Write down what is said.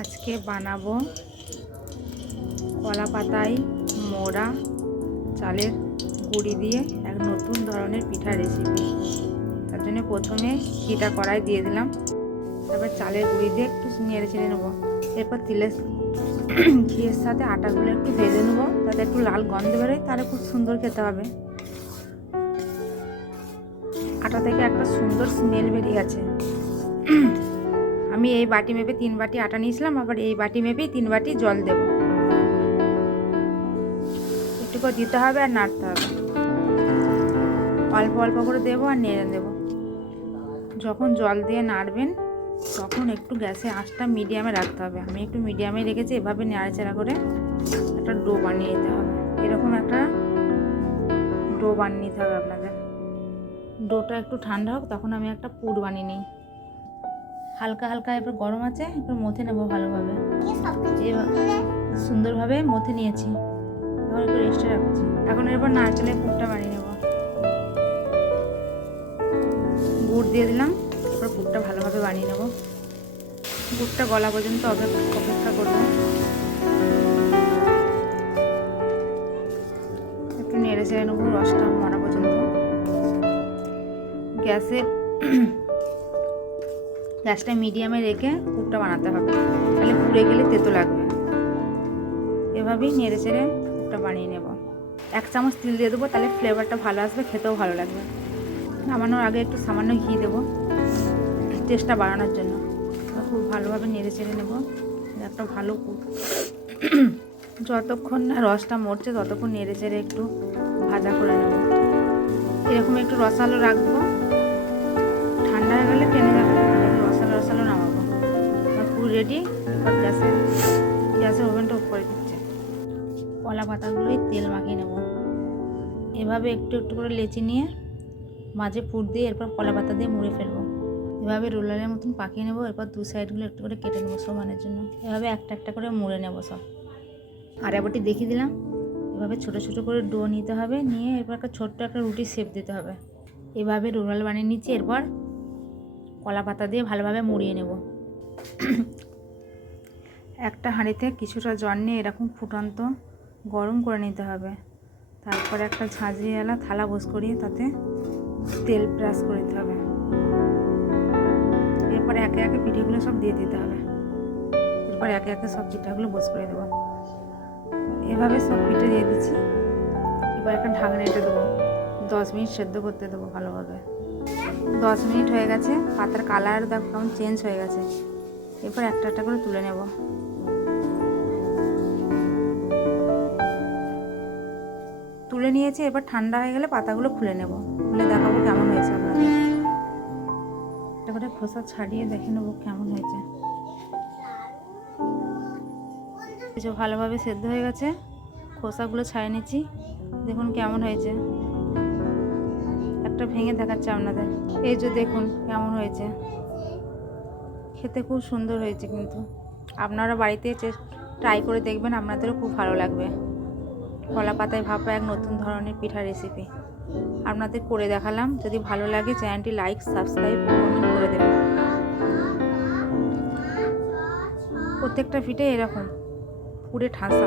আজকে বানাবো কলা পাতায় মোড়া, চালের গুঁড়ি দিয়ে এক নতুন ধরনের পিঠা রেসিপি তার জন্য প্রথমে ঘিটা কড়াই দিয়ে দিলাম। তারপর চালের গুঁড়ি দিয়ে একটু নেড়ে চেড়ে নেব। এরপর তিলের ঘিয়ের সাথে আটাগুলো একটু ভেজে নেব। যাতে একটু লাল গন্ধ বেরোয়, তাহলে খুব সুন্দর খেতে হবে। আটা থেকে একটা সুন্দর স্মেল বেরিয়ে গেছে। আমি এই বাটি মেপে তিন বাটি আটা নিয়েছিলাম, আবার এই বাটি মেপেই তিন বাটি জল দেব। একটু করে দিতে হবে আর নাড়তে হবে। অল্প অল্প করে দেবো আর নেড়ে দেবো। যখন জল দিয়ে নাড়বেন, তখন একটু গ্যাসে আঁচটা মিডিয়ামে রাখতে হবে। আমি একটু মিডিয়ামে রেখেছি, এভাবে নাড়াচাড়া করে একটা ডো বানিয়ে নিতে হবে। এরকম একটা ডো বানিয়ে নিতে হবে আপনাদের। ডোটা একটু ঠান্ডা হোক, তখন আমি একটা পুর বানিয়ে নিই। হালকা হালকা এবার গরম আছে একটু মথে নেব ভালোভাবে। এবার সুন্দরভাবে মথে নিয়েছি। এখন একটু রেস্টে রাখছি। এখন এরপর নারকেলের পুরটা বানিয়ে নেব। গুড় দিয়ে দিলাম এরপর পুরটা ভালোভাবে বানিয়ে নেব। গুড়টা গলা পর্যন্ত অপেক্ষা অপেক্ষা করব। একটু নেড়ে চেড়ে নেব রসটা মরা পর্যন্ত। গ্যাসের গ্যাসটা মিডিয়ামে রেখে পুরটা বানাতে হবে। তাহলে পুড়ে গেলে তেতো লাগবে। এভাবেই নেড়ে চেড়ে পুরটা বানিয়ে নেব। এক চামচ তিল দিয়ে দেবো, তাহলে ফ্লেভারটা ভালো আসবে, খেতেও ভালো লাগবে। নামানোর আগে একটু সামান্য ঘি দেবো টেস্টটা বাড়ানোর জন্য। খুব ভালোভাবে নেড়ে চেড়ে নেব একটা ভালো পুর যতক্ষণ না রসটা মরছে, ততক্ষণ নেড়ে চেড়ে একটু ভাজা করে নেব। এরকম একটু রসালো রাখব। ঠান্ডা হয়ে গেলে টেনে রেডি, এবার গ্যাসে, গ্যাসের ওভেনটা অফ করে দিচ্ছে। কলা পাতাগুলোই তেল মাখিয়ে নেব। এভাবে একটু একটু করে লেচি নিয়ে মাঝে পুর দিয়ে এরপর কলা পাতা দিয়ে মুড়ে ফেলব। এভাবে রোলারের মতন পাকিয়ে নেব, এরপর দু সাইডগুলো একটু করে কেটে নেব সমানের জন্য। এভাবে একটা একটা করে মুড়ে নেব সব। আর এবারটি দেখিয়ে দিলাম। এভাবে ছোটো ছোটো করে ডো নিতে হবে, নিয়ে এরপর একটা ছোট্ট একটা রুটি শেপ দিতে হবে। এভাবে রোলাল বানিয়ে নিচ্ছি, এরপর কলা পাতা দিয়ে ভালোভাবে মুড়িয়ে নেব। একটা হাঁড়িতে কিছুটা জল নিয়ে এরকম ফুটন্ত গরম করে নিতে হবে। তারপরে একটা ঝাঁঝরিওয়ালা থালা বস করিয়ে তাতে তেল ব্রাশ করে দিতে হবে। এরপরে একে একে পিঠেগুলো সব দিয়ে দিতে হবে। এরপর একে একে সব পিঠাগুলো বস করে দেবো। এভাবে সব পিঠে দিয়ে দিচ্ছি। এবার একটা ঢাকনা এটা দেবো। দশ মিনিট সেদ্ধ করতে দেবো ভালোভাবে। দশ মিনিট হয়ে গেছে, পাতার কালার দেখো কেমন চেঞ্জ হয়ে গেছে। এরপর একটা একটা করে তুলে নেব। তুলে নিয়েছি এবার ঠান্ডা হয়ে গেলে পাতাগুলো খুলে নেব। খুলে দেখাবো কেমন হয়েছে আপনাদের। খোসা ছাড়িয়ে দেখে নেব কেমন হয়েছে। কিছু ভালোভাবে সেদ্ধ হয়ে গেছে। খোসাগুলো ছাড়িয়ে নিচ্ছি। দেখুন কেমন হয়েছে। একটা ভেঙে দেখাচ্ছে আপনাদের। এই যে দেখুন কেমন হয়েছে। খেতে খুব সুন্দর হয়েছে কিন্তু। আপনারা বাড়িতে ট্রাই করে দেখবেন, আপনাদেরও খুব ভালো লাগবে। কলা পাতায় ভাপা এক নতুন ধরনের পিঠা রেসিপি আপনাদের করে দেখালাম। যদি ভালো লাগে, চ্যানেলটি লাইক সাবস্ক্রাইব কমেন্ট করে দেবেন। প্রত্যেকটা পিঠে এরকম। পুরে ঠাসা